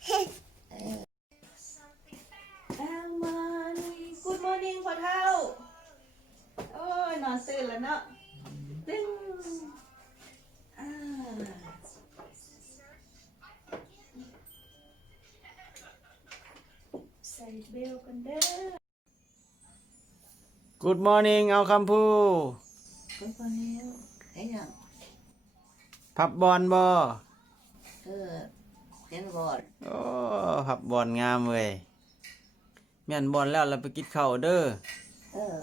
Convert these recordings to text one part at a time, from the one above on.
Good morning พ่อเฒ่าโอ้ยนอนตื่นแล้วเนาะตึ้งอ่าใส่เบลกันเด้อ Good morning เอาคำพู Good morning ไอ้ยัง พับบอลบ่เห็นบอล โอ้พับบอลงามเว้ยแม่นบอลแล้วเราไปกินข้าวเด้อ เออ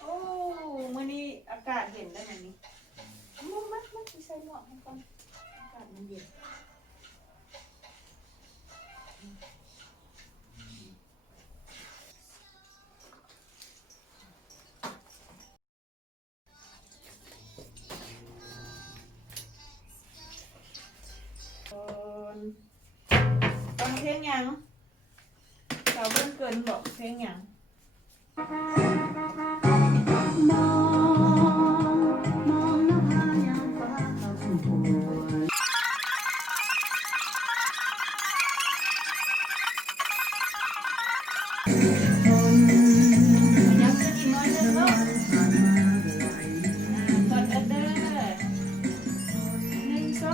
โอ้มื้อนี้อากาศเย็นได้มื้อนี้มัดใส่หมวกให้ก่อนอากาศมันเย็นฟังเพลงยังสาวเบิ่งเกินบอกเพลงยังมองนภายามฟ้าเขาสมบูรณ์ยังจะอีกน้อยนึงเนาะก่อนกันเด้อ1 2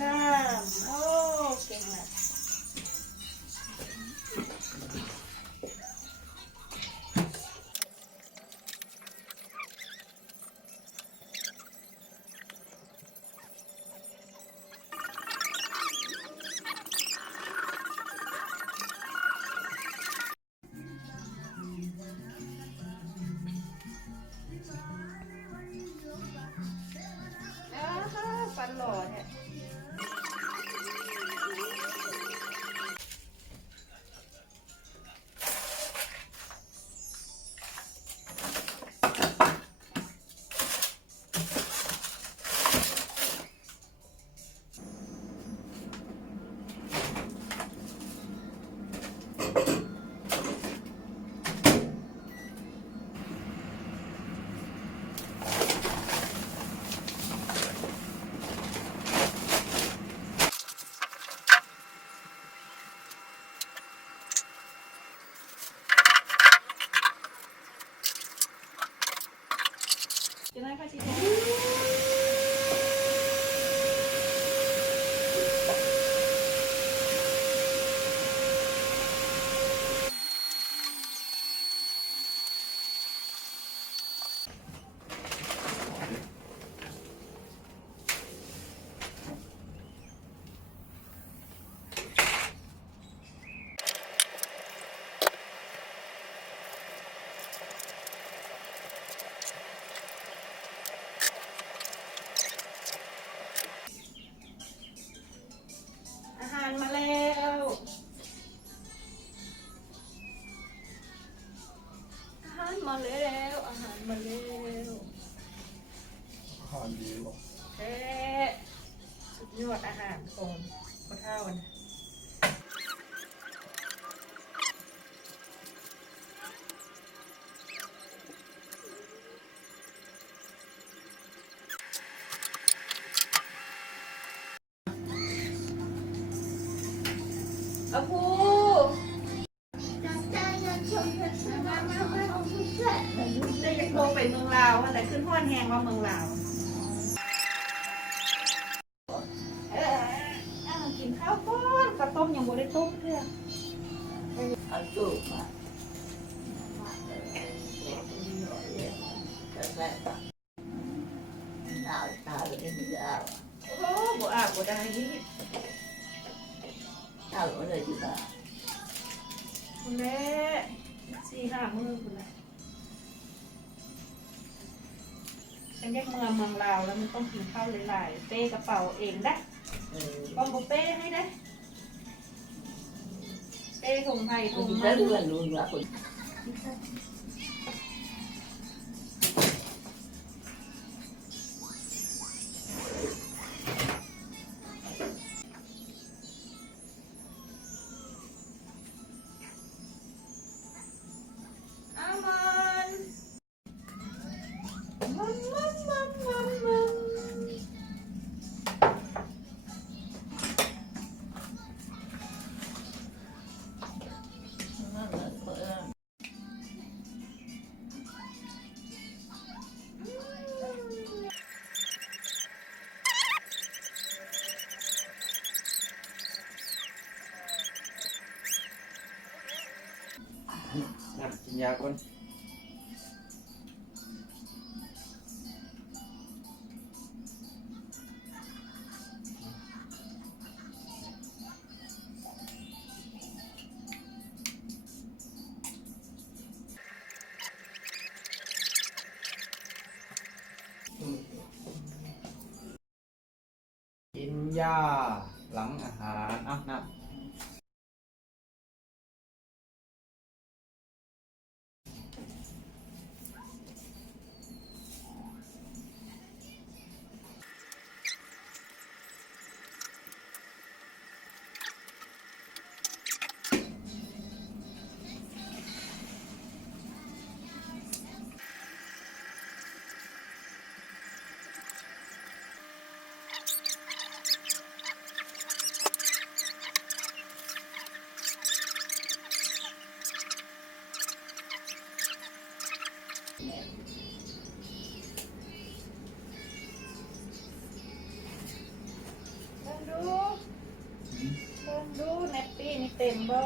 3โอ้เก่งมากฟันหล่อเนี่ยจะได้ค่าชี้แจงอาหารมาแล้วอาหารมาแล้วอาหารมาแล้วเฮ้สุดยอดอาหารของพ่อเฒ่านะอาภูได้ไปโทรไปเมืองลาวว่าแต่ขึ้นห้อนแหงว่าเมืองลาวกินข้าวก้อนข้าวต้มยังบ่ได้ต้มเพื่อ เอาตู้มาจะใส่หนาวตาเลยไม่ได้ โอ้บ่อาบบ่ได้ เอาเลยดีกว่า คุณแม่4-5 มื้อคุณนะฉันแยกเมืองลาวแล้วมันต้องกินข้าวหลายๆเป้กระเป๋าเองได้ป้อมบุเป้ให้ได้เป้ถุงไผ่ถุง คุณ มั จะ น รู้ว่ารู้ว่าคุณ อ ยาคนกินยาหลังอาหารนะเบิ่งดูแนปปี้นี่เต็มบ่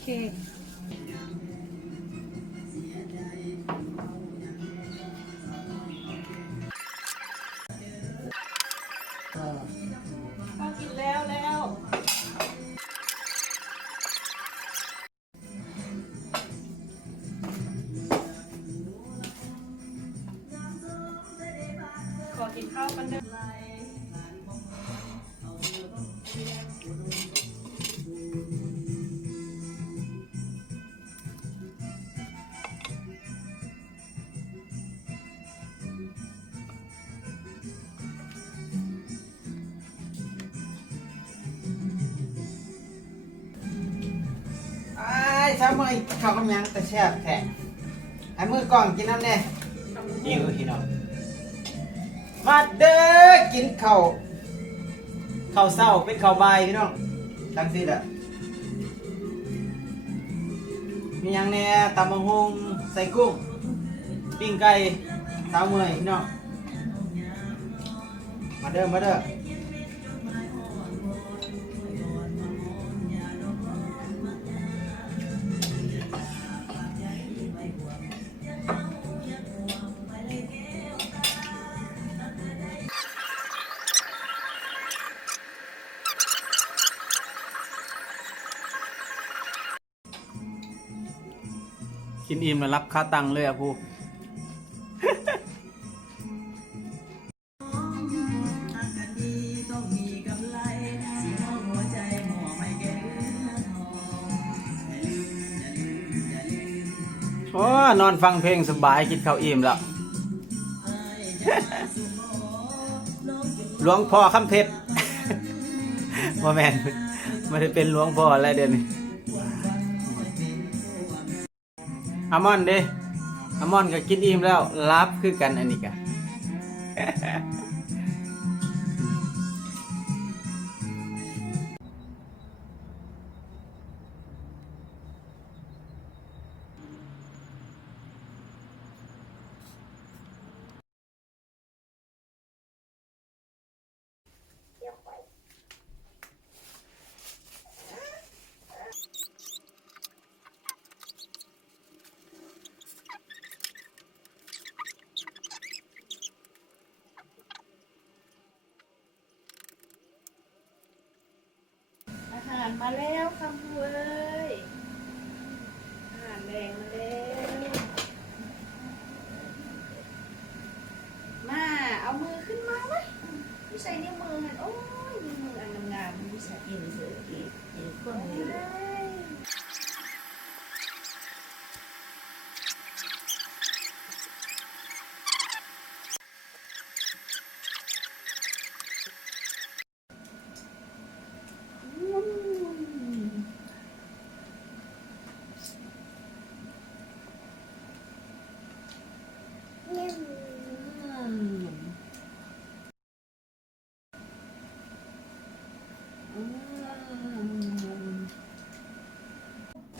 เคพอกินแล้วขอกินข้าวกันเด้อ เช้าเมื่อยข้าวกำยังแต่แซ่บแท้ไอ้มือกล่องกินน้ำแน่หิวพี่น้องมาเด้อกินข้าวเช้าเป็นข้าวบ่ายพี่น้องจังซี่แหละมีหยังแน่ตำบักหุ่งใส่กุ้งปิ้งไก่เช้าเมื่อยพี่น้องมาเด้อกินอิ่มแล้วรับค่าตังค์เลยอ่ะครูโอ้นอนฟังเพลงสบายกินข้าวอิ่มแล้ว หลวงพ่อคำเพชร ว่าแมนไม่ได้เป็นหลวงพ่ออะไรเดี๋ยวนี้อามอนเด้อามอนก็กินอิ่มแล้วรับคือกันอันนี้กะ อาหารมาแล้วคำพูเอ้ยอาหารแดงมาแล้วมาเอามือขึ้นมาไว้ไม่ใส่นิ้วมือหันโอ้ยนิ้วมืออันงามๆไม่ใส่ กินเสือกินคนนี้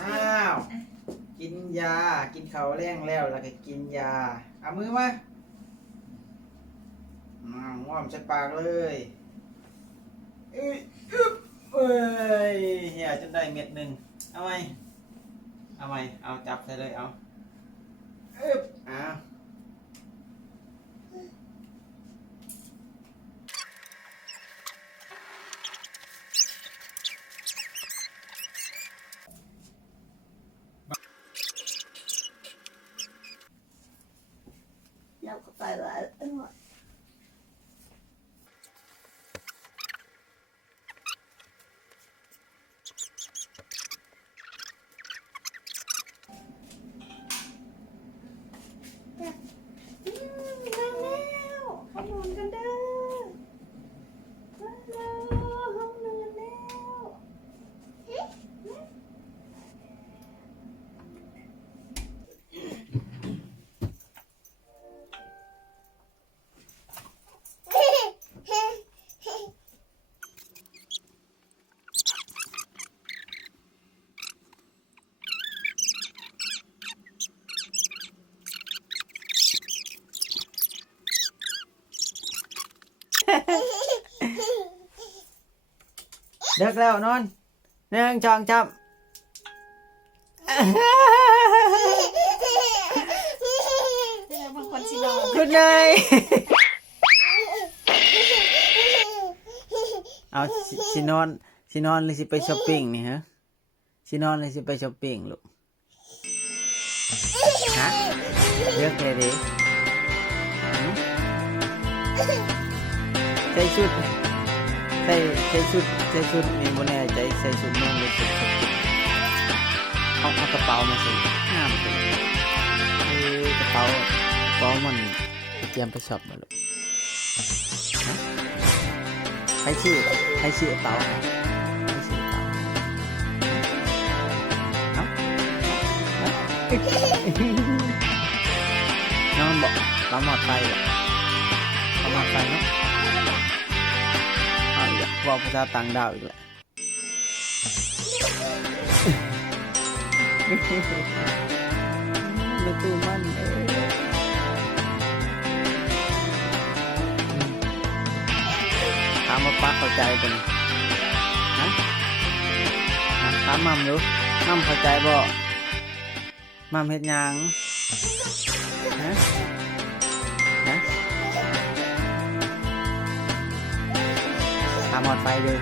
อ้าวกินยากินข้าวแรงแล้วก็กินยาเอามือมาง่วมใส่ปากเลยเอ้ยอึ๊บเอ้ยเหี่ยจนได้เม็ดหนึ่งเอาไหมเอาจับใส่เลยเอาอึ๊บเราก็ไปว่ามาแล้วขนมกันเด้อมาแล้วห้องนอนแล้ว เลิกแล้วนอน1 2 3บางคนสินอน Good night เอาสินอนหรือสิไปช้อปปิ้งนี่ฮะสินอนหรือสิไปช้อปปิ้งลูกฮะเลือกเลยดิใส่ชุดนี่บ่แน่ใจใส่ชุดนอนหรือชุดช้อปปิ้งเอากระเป๋ามาใส่งามจังกระเป๋ามันเตรียมไปช็อปมาลูกให้ชื่อกระเป๋าให้ชื่อกระเป๋าเอ้า นอนบอกเราหมดไฟเหรอเราหมดไฟเนาะเอาอีกบอกภาษาต่างดาวอีกแหละประตูมันถามมาปักเข้าใจเป็นฮะถามมัมดูมัมเข้าใจบ่มัมเฮ็ดหยังฮะฮะถามหมดไฟดู